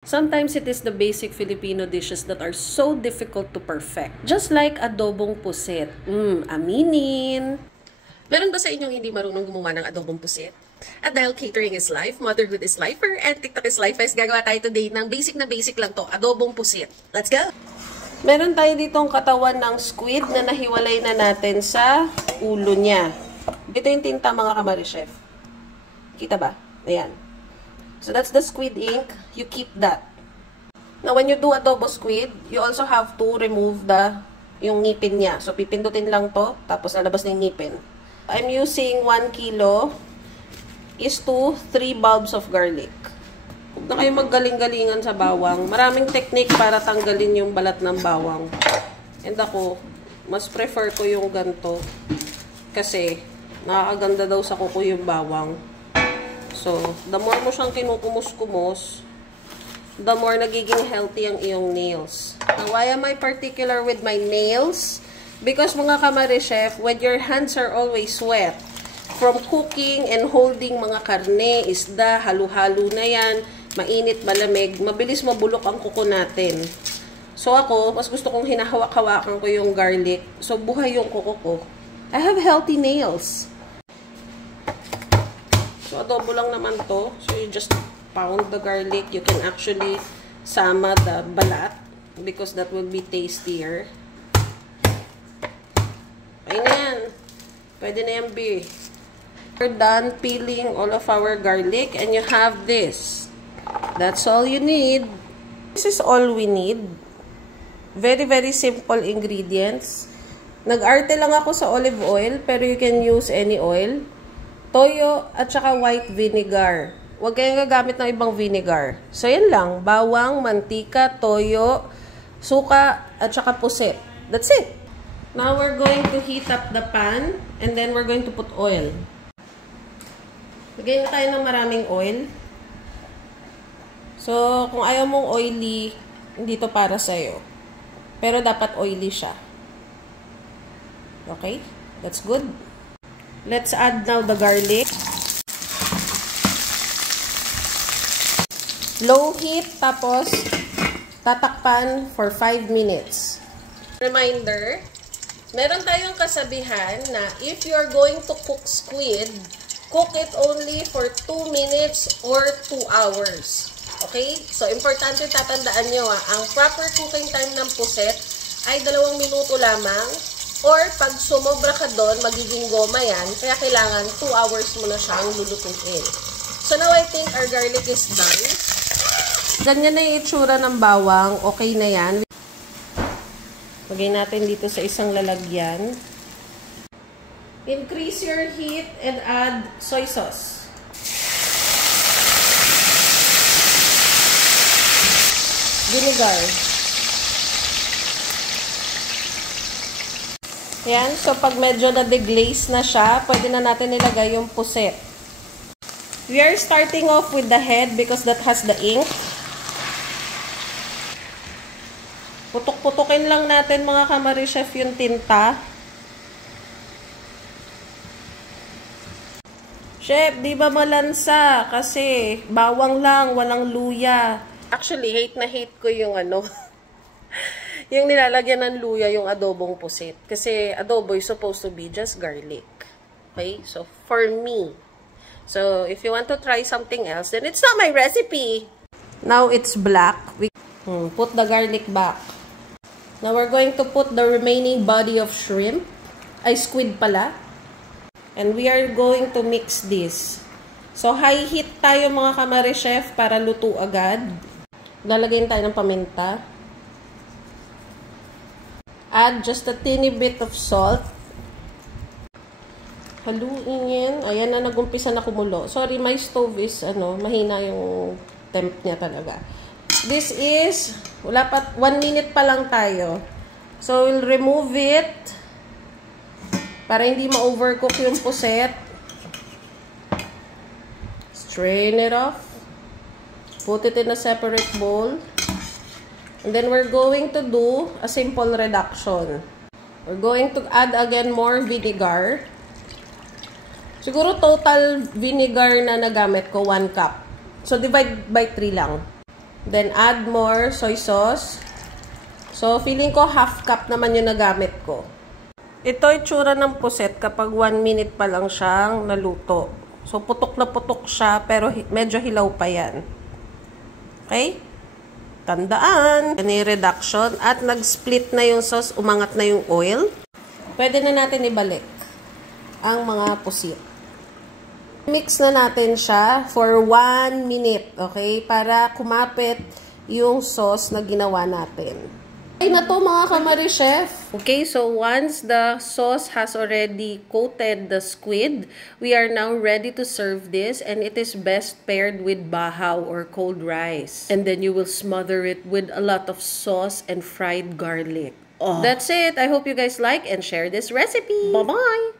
Sometimes it is the basic Filipino dishes that are so difficult to perfect. Just like adobong pusit. Aminin. Meron ba sa inyong hindi marunong gumawa ng adobong pusit? At dahil catering is life, motherhood is lifer, and TikTok is life, gagawa tayo today ng basic na basic lang to, adobong pusit. Let's go! Meron tayo ditong katawan ng squid na nahiwalay na natin sa ulo niya. Ito yung tinta mga kamari-chef. Kita ba? Ayan. So that's the squid ink. You keep that. Now when you do adobo squid, you also have to remove yung ngipin niya. So pipindutin lang to, tapos lalabas na yung ngipin. I'm using 1 kilo is to 3 bulbs of garlic. Huwag na kayo maggaling-galingan sa bawang. Maraming technique para tanggalin yung balat ng bawang. And ako, mas prefer ko yung ganito. Kasi, nakakaganda daw sa kuko yung bawang. So, the more mo siyang kinukumus-kumus, the more nagiging healthy ang iyong nails. Now, why am I particular with my nails? Because mga kamari-chef, when your hands are always wet, from cooking and holding mga karne, isda, halo-halo na yan, mainit, malamig, mabilis mabulok ang kuko natin. So ako, mas gusto kong hinahawak-hawakan ko yung garlic. So buhay yung kuko ko. I have healthy nails. So adobo lang naman to. So you just pound the garlic. You can actually sama the balat because that will be tastier. Ayun na yan. Pwede na yan, B. We're done peeling all of our garlic and you have this. That's all you need. This is all we need. Very, very simple ingredients. Nag-arte lang ako sa olive oil, pero you can use any oil. Toyo at saka white vinegar. Huwag kayong gagamit ng ibang vinegar. So, yan lang. Bawang, mantika, toyo, suka, at saka pusit. That's it. Now, we're going to heat up the pan and then we're going to put oil. Lagay na tayo ng maraming oil. So, kung ayaw mong oily, hindi to para sa'yo. Pero dapat oily siya. Okay? That's good. Let's add now the garlic. Low heat, tapos tatakpan for 5 minutes. Reminder, meron tayong kasabihan na if you're going to cook squid, cook it only for 2 minutes or 2 hours. Okay? So, importante tatandaan nyo ang proper cooking time ng puset ay 2 minuto lamang or pag sumobra ka doon, magiging goma yan. Kaya kailangan 2 hours mo na siyang lulutuin. So, now I think our garlic is done. Ganyan na yung itsura ng bawang. Okay na yan. Lagay natin dito sa isang lalagyan. Increase your heat and add soy sauce. Vinegar. Yan. So, pag medyo na-deglaze na siya, pwede na natin ilagay yung puset. We are starting off with the head because that has the ink. Putok-putokin lang natin mga kamari-chef yung tinta. Chef, di ba malansa? Kasi bawang lang, walang luya. Actually, hate na hate ko yung yung nilalagyan ng luya yung adobong pusit. Kasi adobo is supposed to be just garlic. Okay? So, for me. So, if you want to try something else, then it's not my recipe. Now, it's black. We put the garlic back. Now, we're going to put the remaining body of shrimp. Ay, squid pala. And we are going to mix this. So, high heat tayo mga kamari-chef para luto agad. Lalagyan tayo ng paminta. Add just a teeny bit of salt. Haluin yan. Ayan na, nag-umpisa na kumulo. Sorry, my stove is, mahina yung temp niya talaga. This is, wala pa, 1 minute pa lang tayo. So, we'll remove it para hindi ma-overcook yung puset. Strain it off. Put it in a separate bowl. And then we're going to do a simple reduction. We're going to add again more vinegar. Siguro total vinegar na nagamit ko, 1 cup. So, divide by 3 lang. Then, add more soy sauce. So, feeling ko half cup naman yung nagamit ko. Ito itsura ng puset kapag 1 minute pa lang siyang naluto. So, putok na putok siya, pero medyo hilaw pa yan. Okay? Tandaan. Any reduction. At nag-split na yung sauce, umangat na yung oil. Pwede na natin ibalik ang mga pusit. Mix na natin siya for 1 minute. Okay? Para kumapit yung sauce na ginawa natin. Okay na to mga kamari-chef. Okay, so once the sauce has already coated the squid, we are now ready to serve this, and it is best paired with bahaw or cold rice. And then you will smother it with a lot of sauce and fried garlic. Oh. That's it. I hope you guys like and share this recipe. Bye-bye!